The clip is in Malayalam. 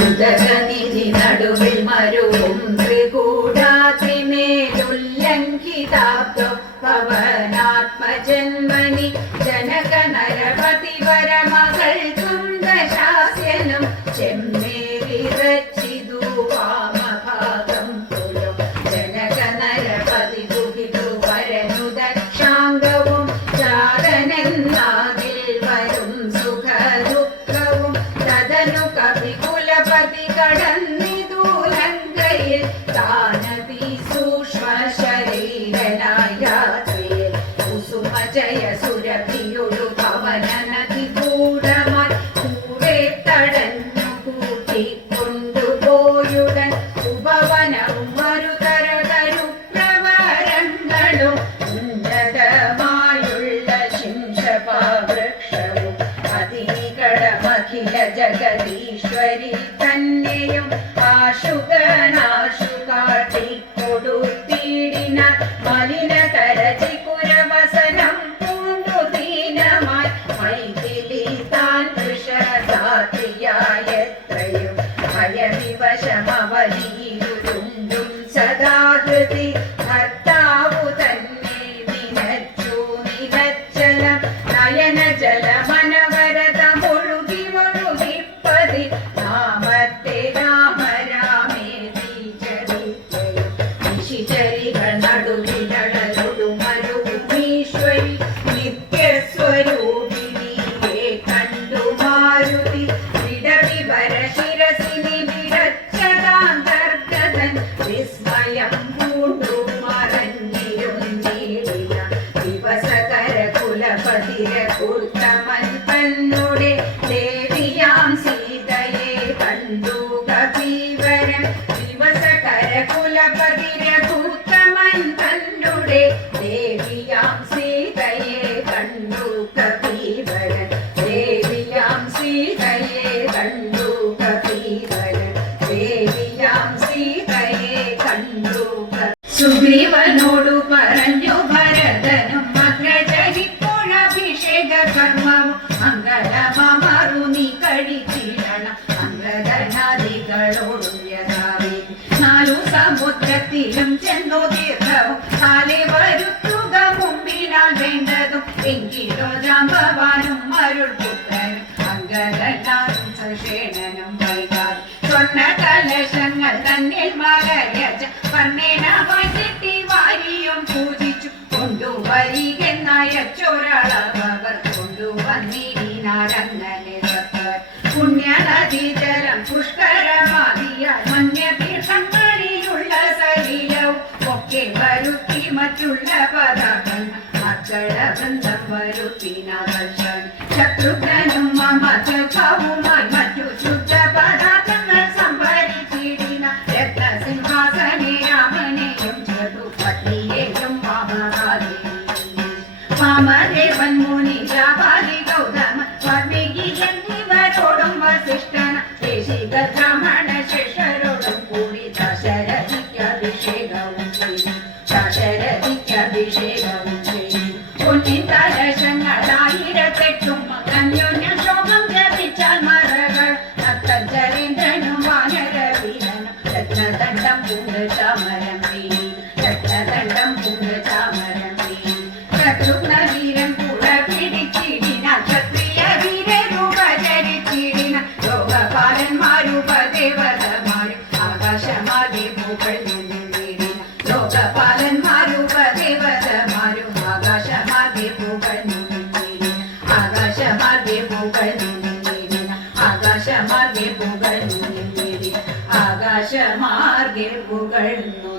ഉദരനിധി നടുവിൽ മരുവും ത്രികൂടാത്രിമേലുല്ലംഘിതാബ്ദോ പവനാത്മജന്മനി ജനക നരപതി വരമകൾ കുന്ദശാസ്യനും ചെമ്മേലിറച്ചിതു വാമഭാഗം പുലോ ജനക നരപതി ദുഹിതു വരനു ദക്ഷാംഗവും ചാരനെന്നാതിൽ വരും സുഖദുഃഖവും തദനു കവികുലപതി കടന്നിതു ലങ്കയിൽ താനതി സൂക്ഷ്മ ശരീരനായ യാത്രയിൽ കുസുമ ജയ സുരഭിയൊരു ഭവന നദി കൂടമായി കൂടെ തടഞ്ഞു കൂട്ടിക്കൊണ്ടുപോയുടൻ ഉപവനവും മരുതരതരു പ്രവരങ്ങളും ഉന്നതമായുള്ള ശിംശപാവൃക്ഷവും അതികടമഖില ജഗദീശ്വരി തന്നെയും ആശുകനാശു കാട്ടിക്കൊടുത്തിടിന മലിനകരചികുരവസനം പൂണ്ടു ദീനമായി മൈഥിലി താൻ വൃഷധാത്രിയായത്രയും ഭയവിവശമവലിയിരുണ്ടും സദാഹൃതി ഭർത്താവു തന്നെ നിനച്ചു നിലച്ചലം നയന ജലമനവരതമൊഴുകി ഒഴുകിപ്പതി നാമത്തെ രാമ രാമേതി ചരിത്രയും നിശിചരികൾ നടുവിലടലൊടുമരുമീശ്വരി നിത്യസ്വരൂപിണിയെ കണ്ടു മാരുതി വിടവിവര ശിരസിനി വിടച്ചതാന്തർഗതൻ വിസ്മയം പൂണ്ടു മറഞ്ഞിരുന്നീടിന ദിവസകര കുലപതിരകുത്തമൻ തന്നുടെ ദേവിയാം സീതയെ കണ്ടു കപീവരൻ ദിവസകര കുലപതിരകുത്തമൻ തന്നുടെ ദേവിയാം സീതയെ കണ്ടു കപീവരൻ ദേവിയാം സീതയെ കണ്ടു കപീവരൻ ദേവിയാം സീതയെ കണ്ടു സുഗ്രീവനോടു പറഞ്ഞു ഭരതനും അഗ്രജരിപ്പോഴഭിഷേക കർമ്മവും മംഗളമമറു നീ കഴിച്ചിടണം അംഗദനാദികളോടും യഥാവേ നാലു സമുദ്രത്തിലും ചെന്നു തീർത്ഥവും കാലെ വരുത്തുക മുമ്പിനാൽ വേണ്ടതും എങ്കിലോ ജാമ്പവാനും അരുൾ പുത്രനും അംഗദനാനും സശേണനും വൈകാതെ സ്വർണ്ണ കലശങ്ങൾ തന്നിൽ മലയച്ച വർണ്ണേനമായി കിട്ടി വാരിയും പൂജിച്ചു കൊണ്ടുവരികെന്നയച്ചൊരാളവർ കൊണ്ടുവന്നിടിനാരങ്ങനെ സത്തവർ പുണ്യനദീജലം പുഷ്കരമാകിയാൽ മഞ്ഞതീർത്ഥങ്ങളിലുള്ള സലീലവും ഒക്കെ വരുത്തി മറ്റുള്ള പദാർത്ഥങ്ങൾ മക്കള ബന്ധം വരുത്തിനാകർഷൻ ശത്രുഘ്നും മമതവുമായി മറ്റു ശുദ്ധ പദാർത്ഥങ്ങൾ സംഭരിച്ചിടിന രത്നസിംഹാസനെ രാമനെയും ചതുപതിയെയും വാമദേവൻ മുനി ജാബാലി ഗൗതമ വാൽമീകി എന്നിവരോടും വസിഷ്ഠന ദേശിക ബ്രാഹ്മണ ശേഷരോടും കൂടി ദശരഥിക്കഭിഷേകവും ചെയ്തു ദശരഥിക്കഭിഷേകവും ചെയ്തു പൊന്നിൻ കലശങ്ങളായിരത്തെട്ടും അന്യോന്യ ശോഭം ജപിച്ചാൽ മറകൾ നത്തഞ്ചരേന്ദ്രനും വാനരവീരനും രത്നദണ്ഡം പൂണ്ട് ചാമരം വീണി രത്നദണ്ഡം പൂണ്ട് ചാമരം വീണി ശത്രുഘ്നവീരൻ കൂട പിടിച്ചിടിന ക്ഷത്രിയ വീരരൂപചരിച്ചിടിന ലോകപാലന്മാരുപദേവതമാരും ആകാശമാകെ പൂക്കൾ നിന്നിടിന ലോകപാലന്മാരുപദേവതമാരും ആകാശമാകെ പൂക്കൾ നിന്നിടിന ആകാശമാകെ പൂക്കൾ നിന്നിടിന ആകാശമാകെ പൂക്കൾ നിന്നിടിന ആകാശമാർഗെ പുകഴ്ന്നു